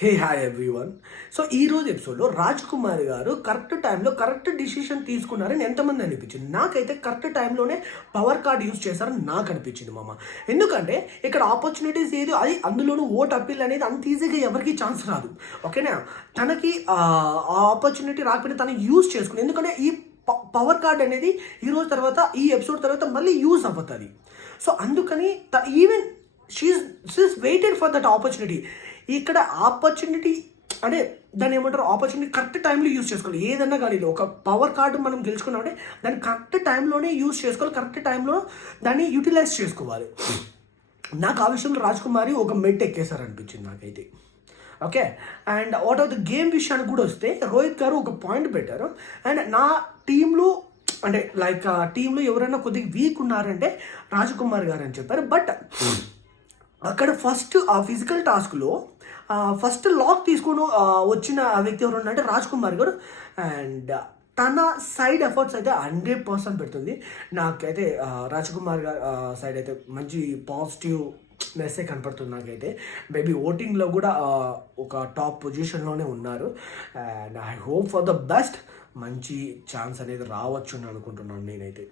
Hey hi everyone. So ఈ రోజు ఎపిసోడ్లో రాజ్ కుమార్ గారు కరెక్ట్ టైంలో కరెక్ట్ డిసిషన్ తీసుకున్నారని ఎంతమంది అనిపించింది? నాకైతే కరెక్ట్ టైంలోనే పవర్ కార్డ్ యూజ్ చేశారని నాకు అనిపించింది మామ. ఎందుకంటే ఇక్కడ ఆపర్చునిటీస్ ఏదో అది అందులోనూ ఓట్ అప్పీల్ అనేది అంత ఈజీగా ఎవరికి ఛాన్స్ రాదు. ఓకేనా, తనకి ఆ ఆపర్చునిటీ రాకపోతే తను యూజ్ చేసుకుని, ఎందుకంటే ఈ పవర్ కార్డ్ అనేది ఈ రోజు తర్వాత ఈ ఎపిసోడ్ తర్వాత మళ్ళీ యూజ్ అవుతుంది. సో అందుకని even she is waited for that opportunity. ఇక్కడ ఆపర్చునిటీ అంటే దాన్ని ఏమంటారు, ఆపర్చునిటీ కరెక్ట్ టైంలో యూజ్ చేసుకోవాలి. ఏదన్నా కానీ ఒక పవర్ కార్డు మనం గెలుచుకున్నామంటే దాన్ని కరెక్ట్ టైంలోనే యూజ్ చేసుకోవాలి, కరెక్ట్ టైంలో దాన్ని యూటిలైజ్ చేసుకోవాలి. నాకు ఆ విషయంలో రాజ్ కుమారి ఒక మెట్ ఎక్కేసారనిపించింది నాకైతే. Okay, and what of the game విషయానికి కూడా వస్తే రోహిత్ గారు ఒక పాయింట్ పెట్టారు. అండ్ నా టీంలో అంటే లైక్ టీంలో ఎవరైనా కొద్దిగా వీక్ ఉన్నారంటే రాజ్ కుమార్ గారు అని చెప్పారు. బట్ అక్కడ ఫస్ట్ ఆ ఫిజికల్ టాస్క్లో ఫస్ట్ లాక్ తీసుకొని వచ్చిన వ్యక్తి ఎవరు అంటే రాజ్ కుమార్ గారు. అండ్ తన సైడ్ ఎఫర్ట్స్ అయితే 100% పెడుతుంది. నాకైతే రాజ్ కుమార్ గారు సైడ్ అయితే మంచి పాజిటివ్ మెస్సే కనపడుతుంది నాకైతే. మేబీ ఓటింగ్లో కూడా ఒక టాప్ పొజిషన్లోనే ఉన్నారు. And I hope for the best. మంచి ఛాన్స్ అనేది రావచ్చు అని అనుకుంటున్నాను నేనైతే.